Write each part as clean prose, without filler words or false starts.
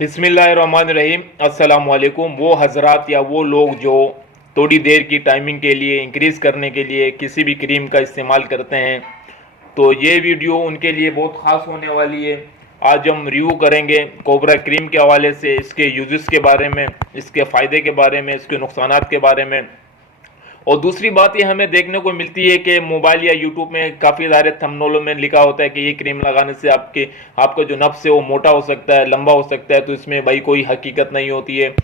बिस्मिल्लाहिर्रहमानिर्रहीम। अस्सलाम वालेकुम। वो हजरात या वो लोग जो थोड़ी देर की टाइमिंग के लिए इंक्रीज़ करने के लिए किसी भी क्रीम का इस्तेमाल करते हैं, तो ये वीडियो उनके लिए बहुत ख़ास होने वाली है। आज हम रिव्यू करेंगे कोबरा क्रीम के हवाले से, इसके यूज़ेस के बारे में, इसके फ़ायदे के बारे में, इसके नुकसानात के बारे में। और दूसरी बात ये हमें देखने को मिलती है कि मोबाइल या यूट्यूब में काफ़ी सारे थंबनेलों में लिखा होता है कि ये क्रीम लगाने से आपका जो नफ्स है वो मोटा हो सकता है, लंबा हो सकता है। तो इसमें भाई कोई हकीकत नहीं होती है,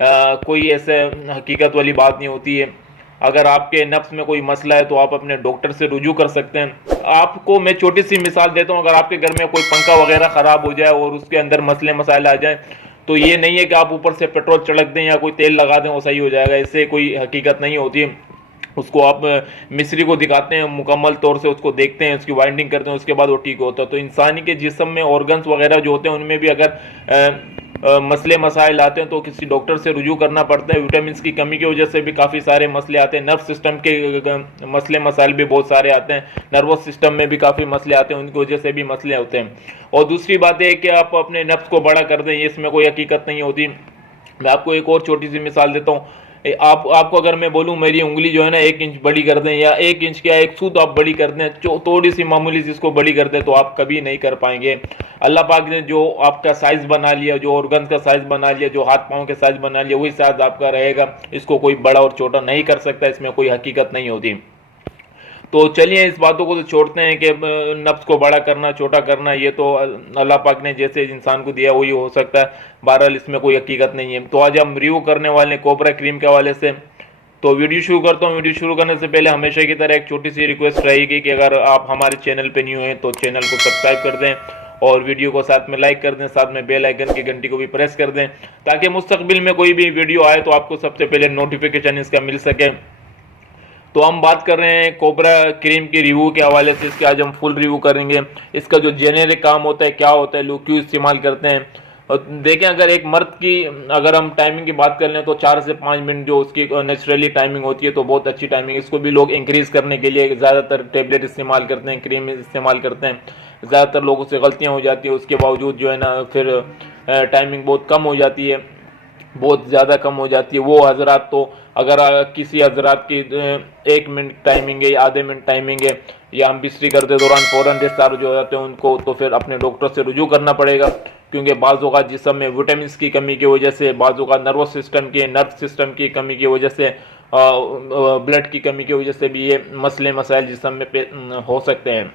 कोई ऐसे हकीकत वाली बात नहीं होती है। अगर आपके नफ्स में कोई मसला है तो आप अपने डॉक्टर से रुजू कर सकते हैं। आपको मैं छोटी सी मिसाल देता हूँ, अगर आपके घर में कोई पंखा वगैरह ख़राब हो जाए और उसके अंदर मसले मसाइल आ जाए, तो ये नहीं है कि आप ऊपर से पेट्रोल छिड़क दें या कोई तेल लगा दें वो सही हो जाएगा। इससे कोई हकीकत नहीं होती है। उसको आप मिस्त्री को दिखाते हैं, मुकम्मल तौर से उसको देखते हैं, उसकी वाइंडिंग करते हैं, उसके बाद वो ठीक होता है। तो इंसानी के जिस्म में ऑर्गन्स वगैरह जो होते हैं उनमें भी अगर मसले मसाइल आते हैं तो किसी डॉक्टर से रुजू करना पड़ता है। विटामिन की कमी की वजह से भी काफ़ी सारे मसले आते हैं। नर्व सिस्टम के मसले मसाइल भी बहुत सारे आते हैं। नर्वस सिस्टम में भी काफ़ी मसले आते हैं, उनकी वजह से भी मसले होते हैं। और दूसरी बात है कि आप अपने नफ्स को बड़ा कर दें, इसमें कोई हकीकत नहीं होती। मैं आपको एक और छोटी सी मिसाल देता हूँ। आपको अगर मैं बोलूँ मेरी उंगली जो है ना 1 इंच बड़ी कर दें, या 1 इंच क्या 1 सूत आप बड़ी कर दें, थोड़ी सी मामूली सी इसको बड़ी कर दें, तो आप कभी नहीं कर पाएंगे। अल्लाह पाक ने जो आपका साइज़ बना लिया, जो ऑर्गन का साइज़ बना लिया, जो हाथ पाँव के साइज़ बना लिया, वही साइज़ आपका रहेगा। इसको कोई बड़ा और छोटा नहीं कर सकता, इसमें कोई हकीकत नहीं होती। तो चलिए इस बातों को तो छोड़ते हैं कि नफ्स को बड़ा करना छोटा करना ये तो अल्लाह पाक ने जैसे इंसान को दिया वही हो सकता है। बहरहाल इसमें कोई हकीकत नहीं है। तो आज हम रिव्यू करने वाले हैं कोबरा क्रीम के हवाले से। तो वीडियो शुरू करता हूँ। वीडियो शुरू करने से पहले हमेशा की तरह एक छोटी सी रिक्वेस्ट रहेगी कि अगर आप हमारे चैनल पर न्यू हैं तो चैनल को सब्सक्राइब कर दें और वीडियो को साथ में लाइक कर दें, साथ में बेल आइकन की घंटी को भी प्रेस कर दें, ताकि मुस्तकबिल में कोई भी वीडियो आए तो आपको सबसे पहले नोटिफिकेशन इसका मिल सके। तो हम बात कर रहे हैं कोबरा क्रीम के रिव्यू के हवाले से। इसके आज हम फुल रिव्यू करेंगे। इसका जो जेनेरिक काम होता है, क्या होता है, लोग क्यों इस्तेमाल करते हैं। और देखें, अगर एक मर्द की अगर हम टाइमिंग की बात कर लें तो 4 से 5 मिनट जो उसकी नेचुरली टाइमिंग होती है तो बहुत अच्छी टाइमिंग। इसको भी लोग इंक्रीज़ करने के लिए ज़्यादातर टेबलेट इस्तेमाल करते हैं, क्रीम इस्तेमाल करते हैं। ज़्यादातर लोगों से गलतियाँ हो जाती है, उसके बावजूद जो है ना फिर टाइमिंग बहुत कम हो जाती है, बहुत ज़्यादा कम हो जाती है। वो हजरात तो अगर किसी हजरात की 1 मिनट टाइमिंग है या आधे मिनट टाइमिंग है, या हम बिस्तरी करते दौरान फ़ौरन डिस्चार्ज हो जाते हैं उनको, तो फिर अपने डॉक्टर से रुजू करना पड़ेगा। क्योंकि बाज़ों का जिस्म में विटामिन की कमी की वजह से, बाज़ों का नर्व सिस्टम की कमी की वजह से, ब्लड की कमी की वजह से भी ये मसले मसाइल जिस्म में हो सकते हैं।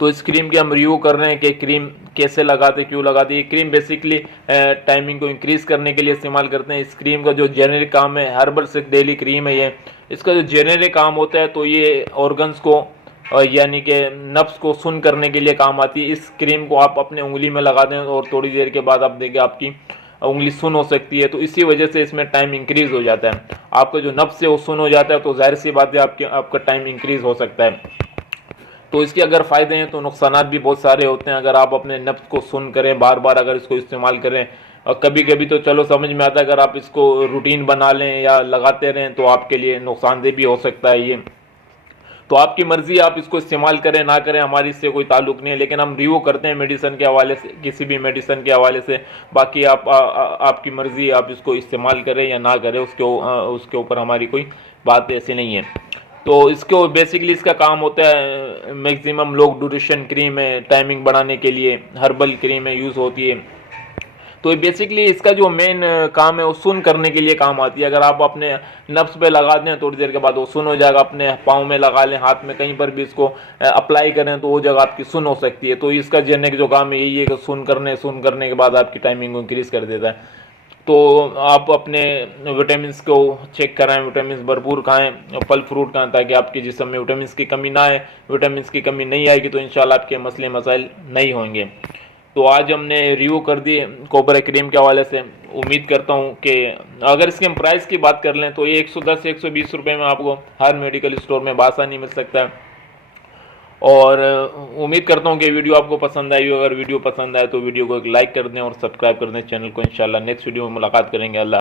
तो इस क्रीम की हम रिव्यू कर रहे हैं कि क्रीम कैसे लगाते, क्यों लगाते। ये क्रीम बेसिकली टाइमिंग को इंक्रीज़ करने के लिए इस्तेमाल करते हैं। इस क्रीम का जो जेनेरिक काम है, हर्बल से डेली क्रीम है ये। इसका जो जेनेरिक काम होता है तो ये ऑर्गन्स को यानी कि नफ्स को सुन करने के लिए काम आती है। इस क्रीम को आप अपने उंगली में लगा दें और थोड़ी देर के बाद आप देखें आपकी उंगली सुन हो सकती है। तो इसी वजह से इसमें टाइम इंक्रीज़ हो जाता है। आपका जो नफ्स है वो सुन हो जाता है, तो जाहिर सी बात है आपका टाइम इंक्रीज़ हो सकता है। तो इसके अगर फ़ायदे हैं तो नुकसानात भी बहुत सारे होते हैं। अगर आप अपने नफ्स को सुन करें, बार बार अगर इसको इस्तेमाल करें, और कभी कभी तो चलो समझ में आता है, अगर आप इसको रूटीन बना लें या लगाते रहें तो आपके लिए नुकसानदेह भी हो सकता है ये। तो आपकी मर्ज़ी, आप इसको इस्तेमाल करें ना करें, हमारी इससे कोई ताल्लुक़ नहीं है। लेकिन हम रिव्यू करते हैं मेडिसन के हवाले से, किसी भी मेडिसन के हवाले से। बाकी आपकी मर्ज़ी, आप इसको इस्तेमाल करें या ना करें, उसके ऊपर हमारी कोई बात ऐसी नहीं है। तो इसको बेसिकली इसका काम होता है, मैक्सिमम लोग ड्यूरेशन क्रीम है टाइमिंग बढ़ाने के लिए, हर्बल क्रीम है यूज़ होती है। तो बेसिकली इसका जो मेन काम है वो सुन करने के लिए काम आती है। अगर आप अपने नफ्स पे लगा दें थोड़ी देर के बाद वो सुन हो जाएगा। अपने पाँव में लगा लें, हाथ में, कहीं पर भी इसको अप्लाई करें तो वो जगह आपकी सुन हो सकती है। तो इसका जेनेरिक जो काम है यही है कि सुन करने के बाद आपकी टाइमिंग को इंक्रीज़ कर देता है। तो आप अपने विटामिन को चेक कराएं, विटामिन भरपूर खाएं, फल फ्रूट खाएं, ताकि आपके जिस्म में विटामिन की कमी ना आए। विटामिन की कमी नहीं आएगी तो इंशाल्लाह आपके मसले मसाइल नहीं होंगे। तो आज हमने रिव्यू कर दी कोबरा क्रीम के हवाले से। उम्मीद करता हूँ कि अगर इसके हम प्राइस की बात कर लें तो ये 110 से 120 रुपये में आपको हर मेडिकल स्टोर में बासानी मिल सकता है। और उम्मीद करता हूँ कि वीडियो आपको पसंद आई हो। अगर वीडियो पसंद आए तो वीडियो को एक लाइक कर दें और सब्सक्राइब कर दें चैनल को। इंशाल्लाह नेक्स्ट वीडियो में मुलाकात करेंगे। अल्लाह।